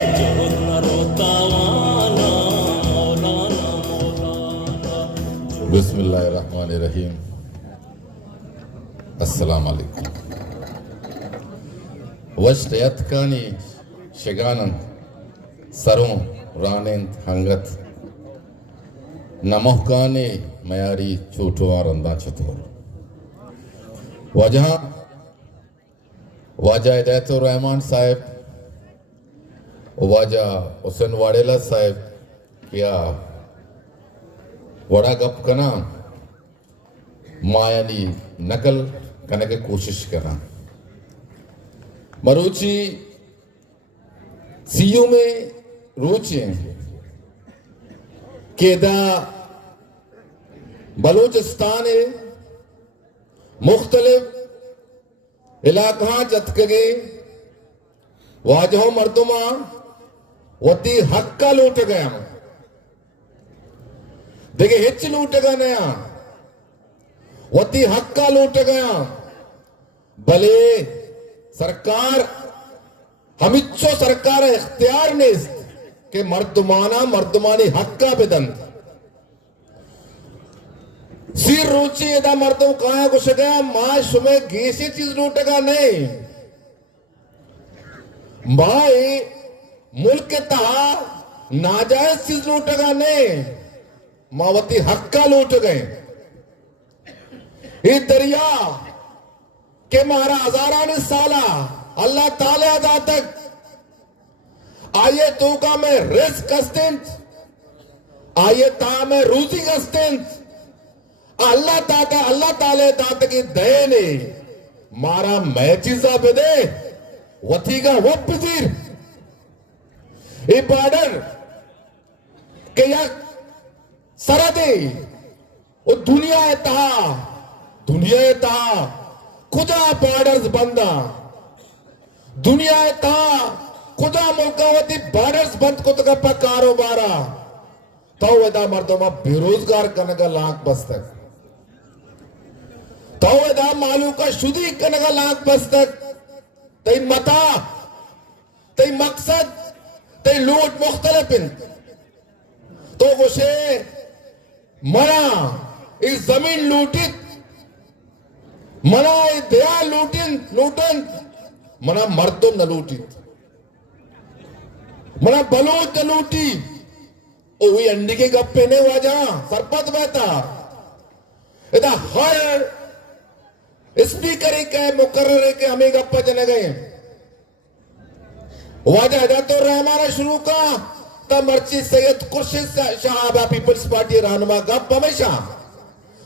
बिस्मिल्लाहिर्रहमानिर्रहीम। अस्सलाम अलैकुम। वश्तयत्कानी शिगानन सरों रानेंत हंगत नमोहकाने मयारी चोटवार अंदा चतुर वजह वाजा हिदायतुर रहमान साहब वाजा हुसैन वाडेला साहब क्या वड़ा गप कना मायानी नकल करने की कोशिश करना मरुचि सीयू में रुचि केदा बलूचिस्तान मुख्तलिफ इलाका जतकगे वाजहो मर्दुमा वती हक्का लूट गया देखिए हिच लूट गया नया वती हक्का लूट गया भले सरकार हमिच्छो सरकार इख्तियार ने के मर्दुमाना मर्दुमानी हक्का बेदंत सिर रुचि एदा मर्दों कहा कुछ गया मां सुमे गेसी चीज लूटेगा नहीं भाई मुल्क के तहा नाजायज चीज लूटेगा नहीं मावती हक्का लूट गए ये दरिया के मारा हजारा ने साला अल्लाह ताला अदा तक आये तो का में रिस्क अस्तिंत आये ता में रूजी अस्तिंत अल्लाह ताले दात की दये ने मारा मैचिजा बेदे वतीगा वपजीर ये बॉर्डर के या सरदे वो दुनिया था खुदा बॉर्डर्स बंदा दुनिया था खुदा मुल्कावती बॉर्डर्स बंद को तक कारोबारा तो वेदा मर्दों बेरोजगार करने का लाख बस्तक तो वेदा मालू का शुद्धी करने का लाख बस्तक तई मता तई मकसद तई लूट मुख्तलिफ तो उसे मना इस जमीन लूटित मना दया लूटन मना मर्दों न लूटित मना बलोच न लूटी ओ हुई अंडी के गप्पे ने हुआ जा सरपत बहता इधर हर स्पीकर के मुकर्रर के हमें गप्पा चले गए वाजा तो रहमाना शुरू का मर्ची सैयद खुर्शीद शाहबा पीपल्स पार्टी रहनुमा गप हमेशा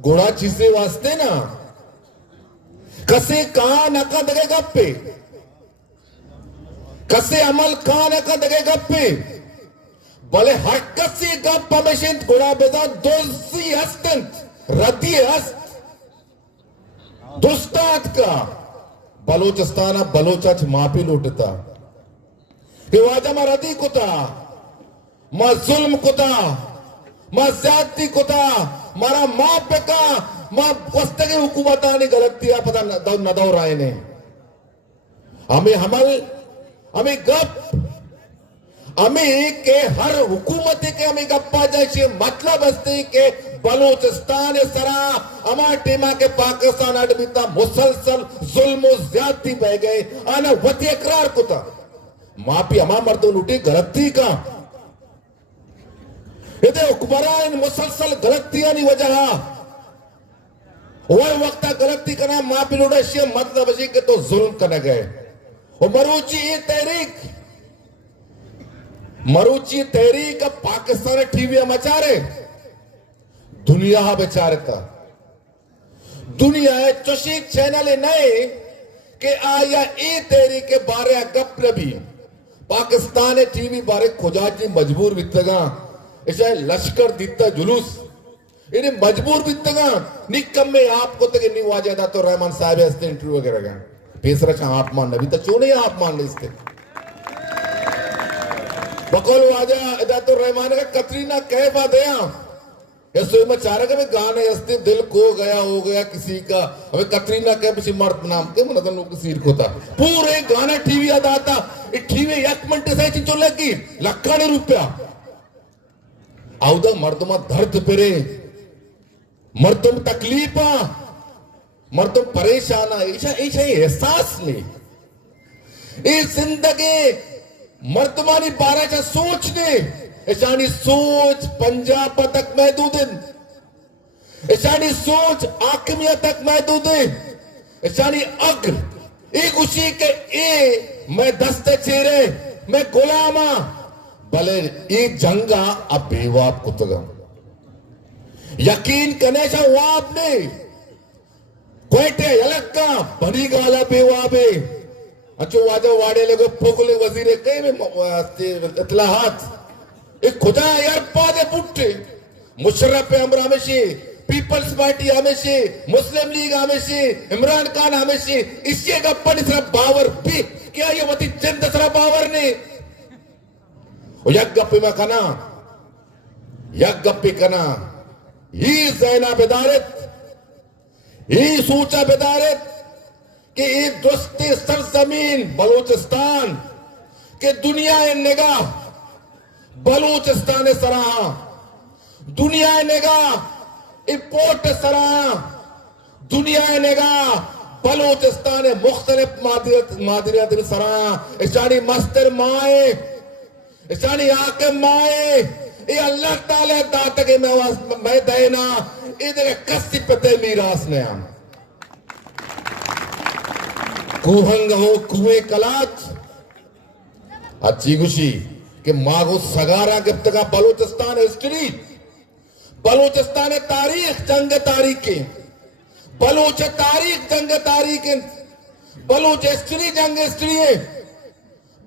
घोड़ा चीजें वास्ते ना कसे कहा नका दगे गप्पे कसे अमल कहा नका दगे गप्पे भले हर कसी गप हमेशा घोड़ा बेजा दोस्ती हस्तंत रती हस्त दुस्तात का बलोचिस्तान बलोचा माफी लूटता कि वाजा मरदी कुता मां जुल्म कुता मां ज्यादती कुता मारा मां पेका मां वस्ते की हुकूमत ने गलतियां पता न दो राय ने हमें गप हमें के हर हुकूमत के हमें गप्पा जैसे मतलब हस्ते के बलूचिस्तान सरा हमारे टीमा के पाकिस्तान अडबिता मुसलसल जुल्म ज्यादती बह गए आना वती इकरार कुता माफी हमा मर्दों लूटी गलती का इधर हुक्मरान मुसलसल गलतियां नहीं वजह वह वक्त गलती करना माफी लूटा शे मतलब जी के तो जुल्म करने गए और मरूची तहरीक पाकिस्तान टीवी मचारे दुनिया बेचारे का दुनिया चशीक चैनल नए के आया ए तहरीक के बारे गप भी पाकिस्तान टीवी बारे खुजाजी मजबूर बितगा ऐसा लश्कर दिता जुलूस इन्हें मजबूर बितगा निकम में आपको तक नहीं हुआ जाता तो रहमान साहब हस्ते इंटरव्यू वगैरह का पेसरा चाह आप मान नबी तो क्यों नहीं आप मान लेते बकौल वाजा इदा तो रहमान का कतरीना कह बा दया ऐसे में चारा के गाने हंसते दिल को गया हो गया किसी का हमें कतरीना के पीछे मर्द नाम के मन लोग सीर को था पूरे गाना टीवी अदा था टीवी 1 मिनट से चिंचो लगी लाखानी रुपया आउदा मर्दमा दर्द पेरे मर्दम तकलीफा मर्दम परेशाना ऐसा एहसास नहीं इस जिंदगी मर्दमानी बारह सोचने ऐसानी सोच पंजाब तक महदूद है ऐसानी सोच आकमिया तक महदूद है ऐसानी अग्र एक उसी के मैं दस्ते चेहरे मैं गुलामा भले ये जंगा अब बेवाब कुतगा यकीन करने से वाब ने कोयटे अलग का बनी गाला बेवाबे अच्छो वाजा वाड़े लोगों पोगले वजीरे कई में इतलाहात एक खुदा यार पादे पुट्टे मुशर्रफ अमरामेशी पीपल्स पार्टी हमेशे मुस्लिम लीग हमेशे इमरान खान हमेशे इसके गप्पा निसरा बावर भी क्या ये वती जिंद सरा बावर ने यक गप्पे में कना यक गप्पे कना ही ज़ैना बेदारत ही सूचा बेदारत कि ये दोस्ती सरजमीन बलूचिस्तान के दुनिया निगाह बलूचिस्तान सराहा दुनिया निगाह इपोर्ट सराहा दुनिया निगाह बलूचिस्तान मुख्तलिफ मादिरियत सराहा इशानी मस्तर माए इशानी आके माए ये अल्लाह ताला दाता के मैं देना इधर कस्सी पते मीरास ने हम कुहंग हो कुएं कलाच अच्छी खुशी कि मागो सगारा गिफ्त का बलूचिस्तान हिस्ट्री बलूचिस्तान तारीख जंग तारीख बलूच तारीख जंग तारीख बलूच हिस्ट्री जंग हिस्ट्री है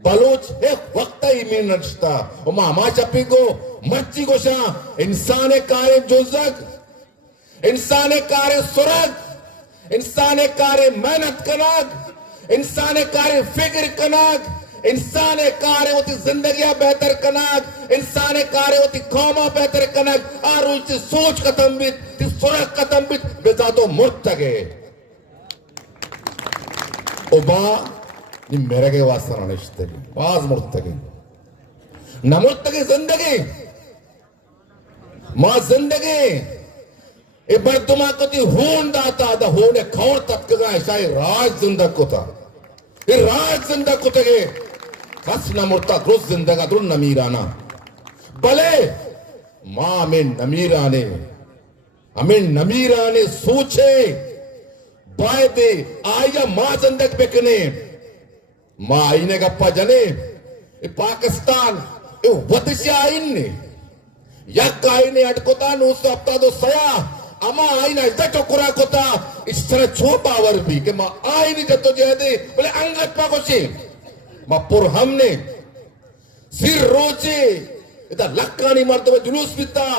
बलूच एक वक्त ही में नचता और मामा चप्पी को मर्ची को शाह इंसान कारे जुज़क इंसान कारे सुरग इंसान कारे मेहनत कनाग इंसान कारे फिक्र कनाग इंसान कार्य होती जिंदगियां बेहतर कनाक इंसान कार्य होती कौमा बेहतर कनाक आरुच सोच खत्म भी सुरख खत्म भी बेजातो मुर्तगे ओबा नि मेरे के वास्ता निश्ते वाज मुर्तगे न मुर्तगे जिंदगी मां जिंदगी ए बर्तमा को ती होन दाता दा होने खौर तक का ऐसा राज जिंदग को था ये राज जिंदग को तगे खसना मुर्ता रोज जिंदगा दुर नमीराना भले मां में नमीराने हमें नमीराने सोचे बायदे आया मां जिंदग बेकने मां आईने गप्पा जने पाकिस्तान वतशा आईन ने यक आईने अटकोता नो सप्ताह दो सया अमा आईना इज्जत टोकरा कोता इस तरह छो पावर भी कि मां आईनी जतो जहदे बोले अंगत पा कोशी मापुर हमने सिर रोचे इधर लक्कानी मर्तबे जुलूस बिता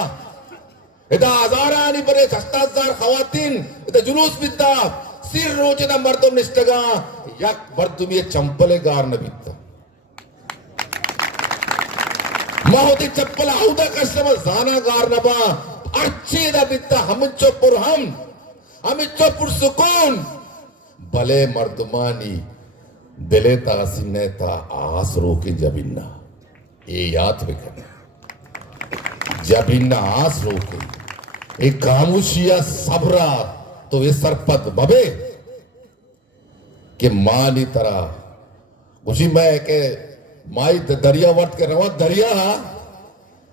इधर हजारानी बरे 60,000 खवातीन इधर जुलूस बिता सिर रोचे ना मर्तब निष्ठगा यक मर्तब ये चंपले गार न बिता माहोती चप्पल आउदा कस्टमर जाना गार न बा अच्छी दा बिता हम चोपुर सुकून भले मर्दमानी दिले तासीने ता आसरो के जबिन्ना ये याद भी करना जबिन्ना आसरो के एक खामोशिया सबरा तो ये सरपत बबे के मां नी तरह उसी मैं के माई दरिया वर्त के रवा दरिया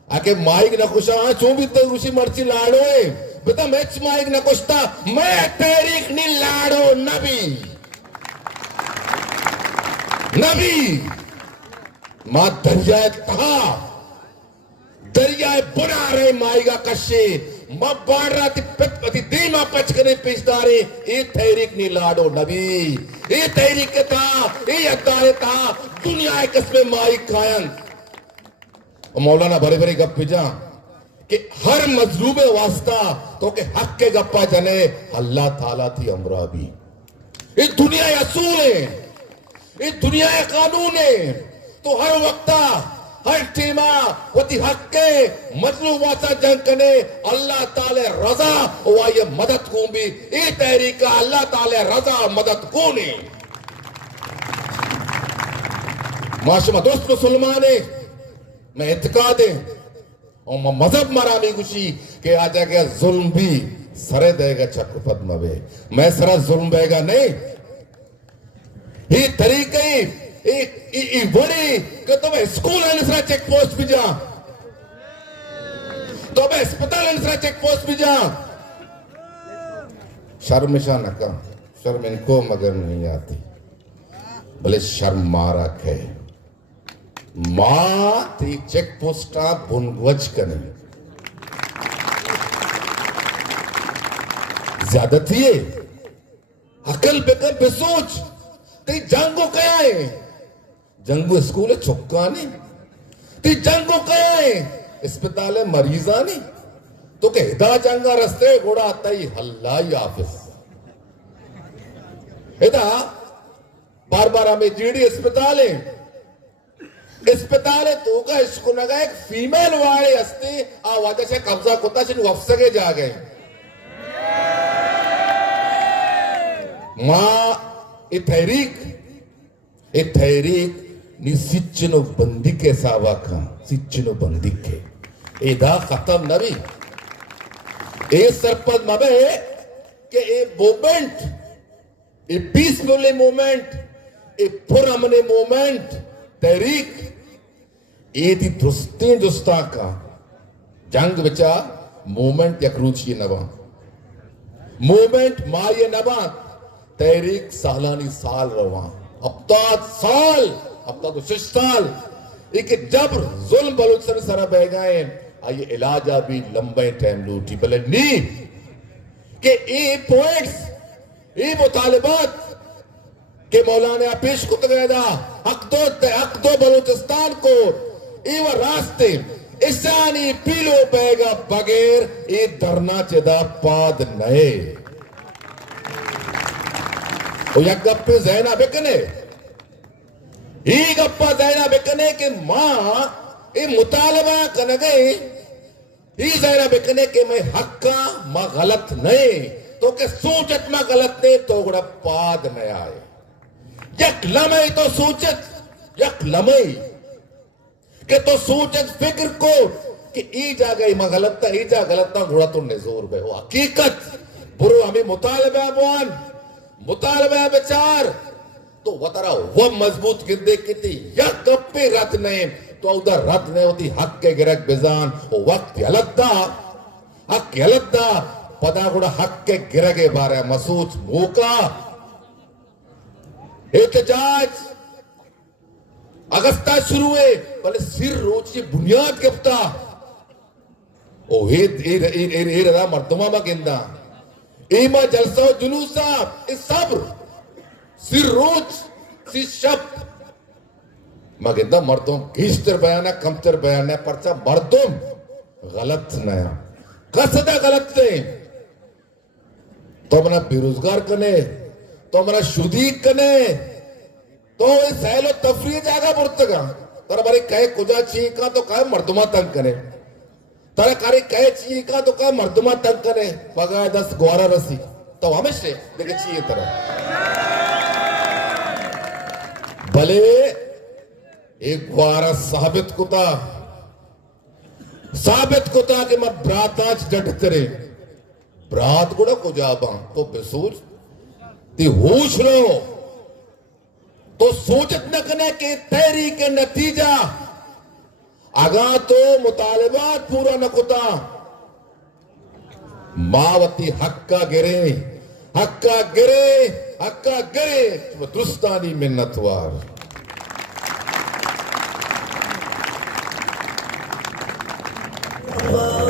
आके माइक न कुशा चोबी तो उसी मर्ची लाड़ो है बेटा मैच माइक न कुश्ता मैं तहरीक नी लाड़ो नबी मां दरिया बुना रहे माइगा कशे मां बाढ़ रहा थी दीमा पच करे पिछदारे ये तहरीक नी लाड़ो नबी ये तहरीक था ये अदारे था दुनिया एक इसमें माइक कायन मौलाना बड़े बड़े गप पिजा कि हर मजलूबे वास्ता तो के हक के गप्पा जने अल्लाह ताला थी अमरा भी ये दुनिया असूल है ये दुनिया कानून है तो हर वक्ता हर टीमा वती हक के मजलूमाचा जंग कने अल्लाह ताले रजा वा ये मदद को भी ये तहरीक अल्लाह ताले रजा मदद को नहीं माशमा दोस्त मुसलमान है मैं इत्काद है और मैं मजहब मरामी गुशी के आ जाएगा जुल्म भी सरे देगा चक्र पद्म वे मैं सरा जुल्म बेगा नहीं ये तरीके एक बड़ी कि तुम्हें स्कूल अनुसार चेक पोस्ट भी जा तुम्हें अस्पताल अनुसार चेक पोस्ट भी जा शर्मिशा न का शर्म इनको मगर नहीं आती भले शर्म मारा के मां ती चेक पोस्टा बुनगवज कने ज्यादती है अकल बेकर बेसोच ते जंगो क्या है जंगो स्कूल है चुक्का नहीं ते जंगो क्या है अस्पताल है मरीजा नहीं तो के हिदा जंगा रस्ते घोड़ा आता ही हल्ला ही ऑफिस हिदा बार बार हमें जीडी अस्पताल है तो का इसको लगा एक फीमेल वाले हस्ते आवाज से कब्जा कोता से वफसगे जा गए मां ये तहरीक नि सिच्चनो बंदी के सावा का सिच्चनो बंदी के एदा खत्म नबी ए सरपद मबे के a movement a peaceful movement a पुरअमन मूवमेंट तहरीक ए दी दुस्ती दुस्ता का जंग बचा मूवमेंट यकरूची नवा मूवमेंट माये नवा तहरीक सालानी साल रवा अब तो 6 साल एक जबर जुल्म बलूचिस्तान सरा बह गए आइए इलाजा भी लंबे टाइम लूटी भले नी के ये पॉइंट्स ये मुतालिबात के मौलाना पेश कुत गया हक दो बलूचिस्तान को ये वो रास्ते ईसानी पीलो पैगा बगैर ये धरना चेदा पाद नए गप्पे जैना बेकने ही गप्पा जैना बेकने के मां ये मुतालबा कन गए ही जैना बेकने के मैं हक्का मां गलत नहीं तो के सोचत मां गलत नहीं तो गुड़ा पाद न आए यक लम्हे तो सोचत यक लम्हे के तो सोचत फिक्र को कि ई जा गई मां गलत था ई जा गलत था गुड़ा तो नेजोर बे हो हकीकत बुरो हमें मुतालबा बुआन मुतालबा विचार तो वतरा वो मजबूत गिरदे किती या गप्पे रत नहीं तो उधर रत नहीं होती हक के गिरक बिजान वो वक्त हक गलत पदा गुड़ा हक के गिरगे बारे मसूच मौका एहतजाज अगस्ता शुरू है पहले सिर रोज की बुनियाद गिफ्ता ओ हे रहा मर्दमा बगिंदा ईमा जलसा जुलूसा इस सब्र सिर रोज सिर शब्द मगिंदा मर्दों घिस्तर बयान है कमतर बयान है परचा मर्दों गलत नया कसदा गलत नहीं तो मना बेरोजगार कने तो मना शुदी कने तो सहलो तफरी जागा बुर्तगा तर बारे कहे कुजा चीका तो कहे मर्दमा तंग करे तारा कारी कहे चाहिए का तो का मर्दमा तंग करे पगा 10 ग्वारा रसी तो हमेशा देखे चाहिए तरह भले एक ग्वारा साबित कुता के मैं ब्रात आज डट करे ब्रात गुड़ा को जाबा तो बेसूर ती होश रहो तो सोचत न कने के तहरीक के नतीजा आगा तो मुतालिबात पूरा न कुता मावती हक्का गिरे दुरुस्तानी मिन्नतवार